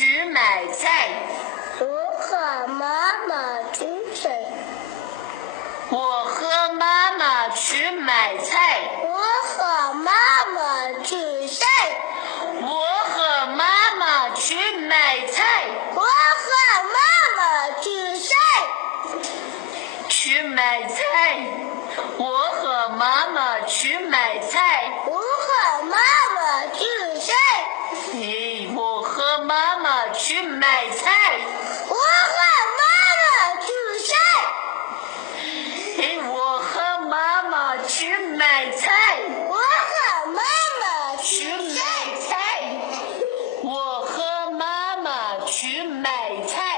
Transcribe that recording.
去买菜。我和妈妈去谁？我和妈妈去买菜。我和妈妈去谁？我和妈妈去买菜。我和妈妈去谁？去买菜。我和妈妈去买菜。我和妈妈去谁？我和妈妈去买菜。我和妈妈去谁？我和妈妈去买菜。我和妈妈去去谁？买菜。我和妈妈去买菜。